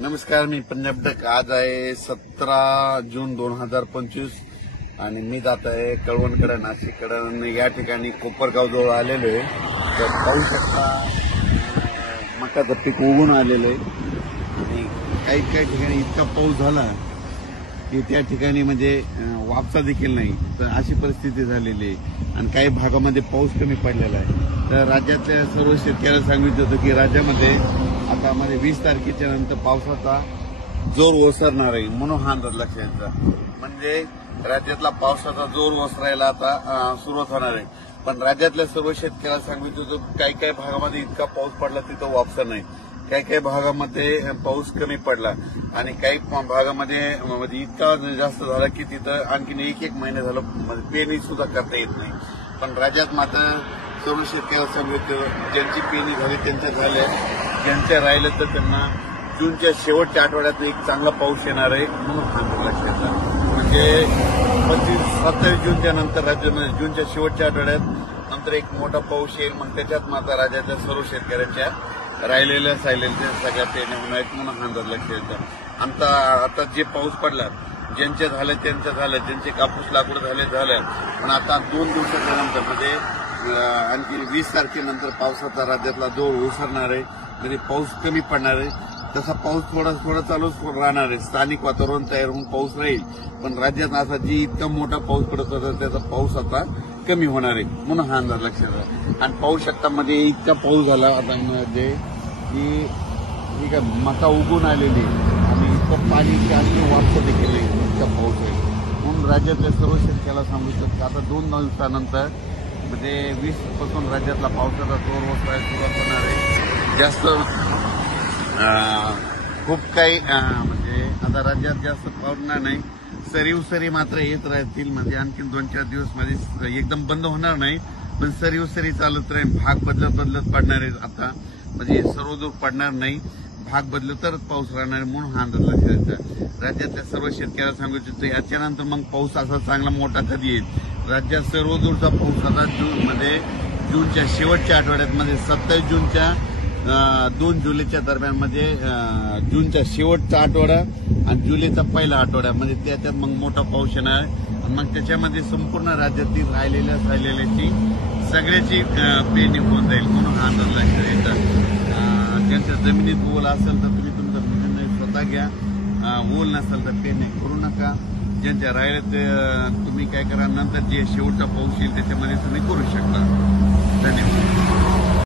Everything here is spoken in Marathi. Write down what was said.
नमस्कार, मी पंजाब डक. आज आहे 17 जून 2025 आणि मी जात आहे कळवणकडे, नाशिककडे. या ठिकाणी कोपरगाव जवळ आलेलो आहे. तर पाहू शकता मकाचं पीक उगून आलेलं आहे आणि काही काही ठिकाणी इतका पाऊस झाला की त्या ठिकाणी म्हणजे वापसा देखील नाही. तर अशी परिस्थिती झालेली आहे आणि काही भागामध्ये पाऊस कमी पडलेला आहे. तर राज्यातल्या सर्व शेतकऱ्यांना सांगितलं होतं की राज्यामध्ये आता मध्ये 20 तारखेच्या नंतर पावसाचा जोर ओसरणार आहे, म्हणून हा अंदाज लक्षात घ्यायचा. म्हणजे राज्यातला पावसाचा जोर ओसरायला आता सुरुवात होणार आहे. पण राज्यातल्या सर्व शेतकऱ्यांना सांगितलं होतं काही काही भागामध्ये इतका पाऊस पडला तिथं वापसा नाही, काही काही भागामध्ये पाऊस कमी पडला आणि काही भागामध्ये म्हणजे इतका जास्त झाला की तिथं आणखीन एक महिना झालं म्हणजे पेरणी सुद्धा करता येत नाही. पण राज्यात मात्र सर्व शेतकऱ्यांना सांगितलं ज्यांची पेरणी झाली त्यांच्या झाल्या, ज्यांच्या राहिलं तर त्यांना जूनच्या शेवटच्या आठवड्यात एक चांगला पाऊस येणार आहे, म्हणून हा लक्षात घ्या. म्हणजे 27 जूनच्या नंतर राज्यामध्ये जूनच्या शेवटच्या आठवड्यात नंतर एक मोठा पाऊस येईल. मग त्याच्यात मात्र राज्याच्या सर्व शेतकऱ्यांच्या राहिलेल्या सगळ्या पेरण्या होणार आहेत, म्हणून हा अंदाज लक्षात घ्या. आता जे पाऊस पडला ज्यांचे झाले त्यांचं झालं, ज्यांचे कापूस लाकूड झालं. पण आता 2 दिवसाच्या नंतर म्हणजे आणखी 20 तारखेनंतर पावसाचा राज्यातला जोर ओसरणार आहे. म्हणजे पाऊस कमी पडणार आहे. तसा पाऊस थोडा चालूच राहणार आहे. स्थानिक वातावरण तयार होऊन पाऊस राहील. पण राज्यात असा जी इतका मोठा पाऊस पडत होता त्याचा पाऊस आता कमी होणार आहे, म्हणून हा अंदाज लक्षात घ्या. आणि पाऊस शकता मध्ये इतका पाऊस झाला आता मध्ये की काय मका उगून आलेली आणि इतकं पाणी आणखी वापसा देखील नाही, इतका पाऊस आहे. म्हणून राज्यातल्या सर्व शेतकऱ्याला सांगू शकतो आता 2 दिवसानंतर म्हणजे 20 पासून राज्यातला पावसाचा जोर ओसरायला सुरुवात होणार आहे. जास्त खूप काही म्हणजे आता राज्यात जास्त पडणार नाही. सरी मात्र येत राहतील. म्हणजे आणखीन 2-4 दिवस मध्ये एकदम बंद होणार नाही, पण सरी चालत राहील. भाग बदलत पडणार आहे. आता म्हणजे सर्वदूर पडणार नाही, भाग बदलत तरच पाऊस राहणार आहे, म्हणून हा अंदाज लक्षात घ्यायचा. राज्यातल्या सर्व शेतकऱ्यांना सांगू इच्छितो याच्यानंतर मग पाऊस असा चांगला मोठा कधी येईल. राज्यात सर्वदूरचा पाऊस आता जूनच्या शेवटच्या आठवड्यात म्हणजे 27 जूनच्या 2 जुलैच्या दरम्यान म्हणजे जूनचा शेवटचा आठवडा आणि जुलैचा पहिला आठवडा म्हणजे त्याच्यात मग मोठा पाऊस येणार आहे. आणि मग त्याच्यामध्ये संपूर्ण राज्यातील राहिलेल्याची सगळ्याची पेरणी होऊन जाईल, म्हणून हा अंदाज लक्षात येतात. ज्यांच्या जमिनीत ओल असेल तर तुम्ही तुमचं निर्णय स्वतः घ्या. ओल नसेल तर पेरणी करू नका. ज्यांच्या राहिले ते तुम्ही काय करा, नंतर जे शेवटचा पाऊस येईल त्याच्यामध्ये तुम्ही करू शकता. धन्यवाद.